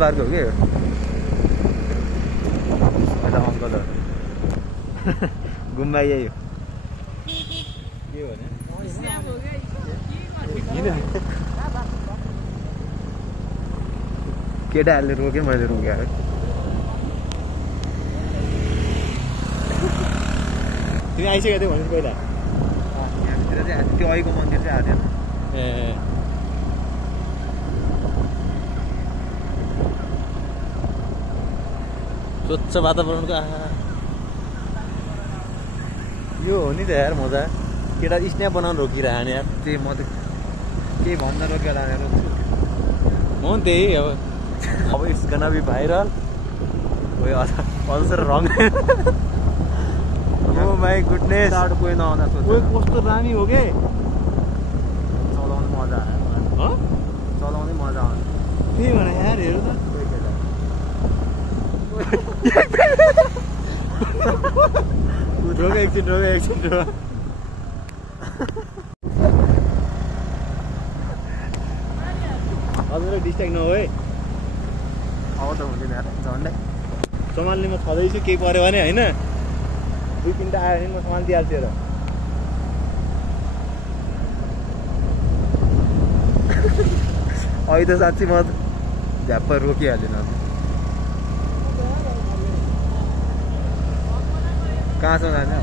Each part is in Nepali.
पार्क हो कि अङ्कलहरू गुम्बा यही हो के भने केटाहरूले रोक्यो मैले रोकेँ तिमी आइसकेको थियौ भने पहिला यहाँतिर चाहिँ त्यो अहिलेको मन्दिर चाहिँ आएको थिएन ए स्वच्छ वातावरणको यो हो नि त यार मजा केटा स्न्याप बनाउनु रोकिरह नि यार त्यही म त केही भन्दा रोकेर रोक्छु म पनि त्यही अब इट्स गना बी भाइरल अल्सर रङ ओ माई गुडनेस कोही नआउँदा कस्तो दामी हो के चलाउनु मजा आयो चलाउनै मजा आउँछ त्यही भने यार हेर्नु त एकछिन हजुर डिस्ट्र्याक्ट नहो है अब त हुँदैन यार झन्डै सम्हाल्ने म छँदैछु केही पऱ्यो भने होइन 2-3टा आयो भने म सम्हालिदिइहाल्छु र अहिले त साँच्ची म झ्याप्प रोकिहालेन कहाँसम्म जान्छ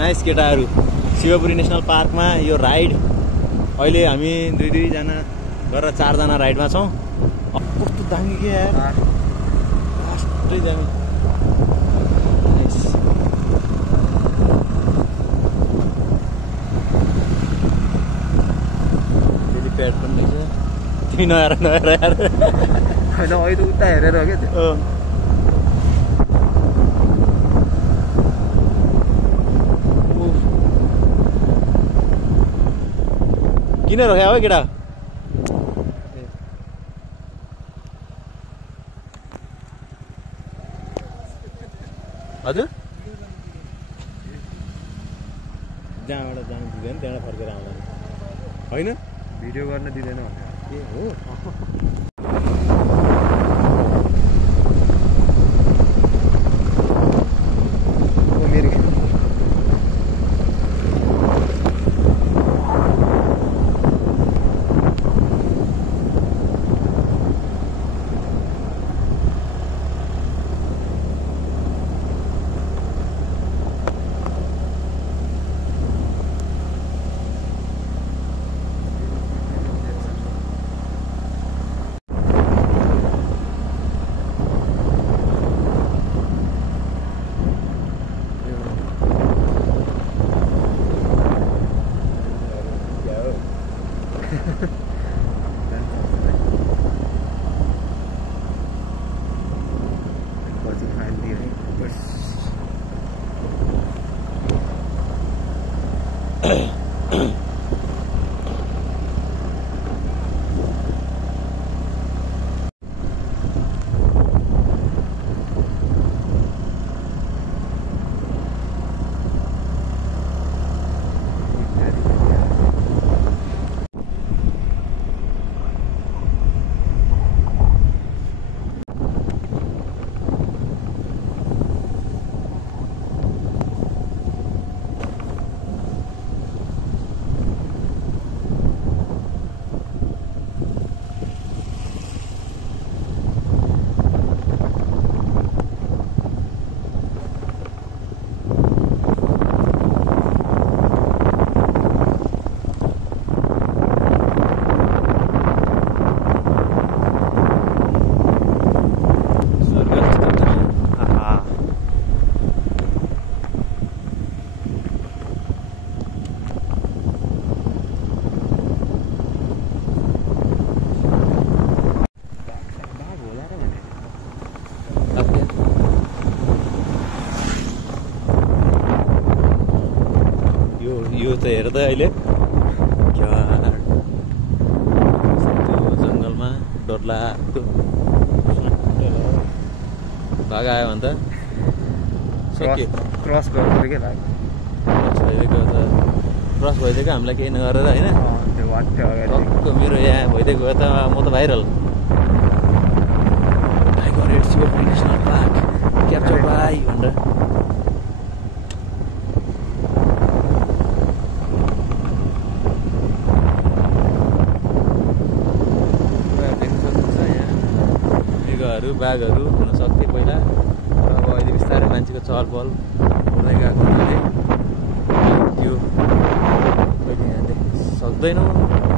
नाइस केटाहरू शिवपुरी नेसनल पार्कमा यो राइड अहिले हामी 2 जना गरेर 4 जना राइडमा छौँ कस्तो दामी के यार लास्टै दामी हेलिप्याड पनि रहेछ तिमी नहेर यार होइन अहिले उता हेरेर क्या त्यो किन रोक्या हो केटा हजुर जहाँबाट जानु दिँदैन त्यहाँबाट फर्केर आउँदैन होइन भिडियो गर्न दिँदैन ए हो यो त हेर त अहिले जङ्गलमा डरलाग्दो भाग आयो भने त सके क्रस गर्नु के लाग्यो क्रस भइदिएको हामीलाई केही नगरेर होइन त्यो वाट्यो अगाडि टक्क मेरो यहाँ भइदिएको भए त म त viral tiger red Shivapuri national park capture by भनेर बाघहरू हुन सक्थे पहिला र अब अहिले बिस्तारै मान्छेको चहल पहल हुँदै गएको हुनाले त्यो कहिले यहाँ सक्दैनौँ